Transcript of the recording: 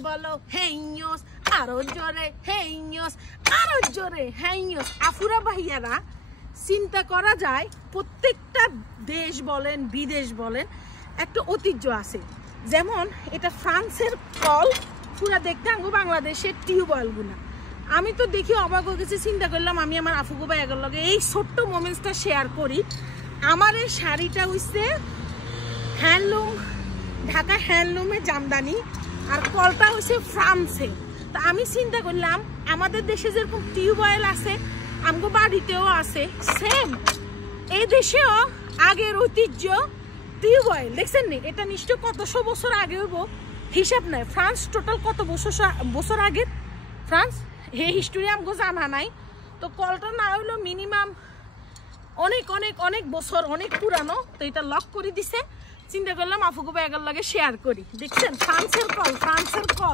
বলো হেইয়স আরো জোরে হেইয়স আরো জোরে হেইয়স আফুরা ভাইয়ারা চিন্তা করা যায় প্রত্যেকটা দেশ বলেন বিদেশ বলেন একটা ঐতিহ্য আছে যেমন এটা ফ্রান্সের কল পুরা দেখতে আঙ্গো বাংলাদেশের টিউবওয়েলগুলো আমি তো দেখি অবাক হয়ে গেছি চিন্তা করলাম আমি আমার আফুগো ভাইয়ার লগে এই ছোট্ট মোমেন্টসটা শেয়ার করি আমার এই শাড়িটা হইছে হ্যান্ডলুম ঢাকা হ্যান্ডলুমে জামদানি আর কলটা হচ্ছে ফ্রান্সে তো আমি চিন্তা করলাম আমাদের দেশে যেরকম টিউবওয়েল আছে আমগো বাড়িতেও আছে সেম এই দেশেও আগের ঐতিহ্য টিউবওয়েল দেখছেন নি এটা নিশ্চয় কতশো বছর আগে হইব হিসাব নাই ফ্রান্স টোটাল কত বছর আগের ফ্রান্স এই হিস্টোরি আমগো জানা নাই তো কলটা না হইলো মিনিমাম অনেক অনেক অনেক বছর অনেক পুরানো তো এটা লক করে দিছে চিন্তা করলাম আফুগো ব্যাগের লগে শেয়ার করি দেখছেন ফ্রান্সের কল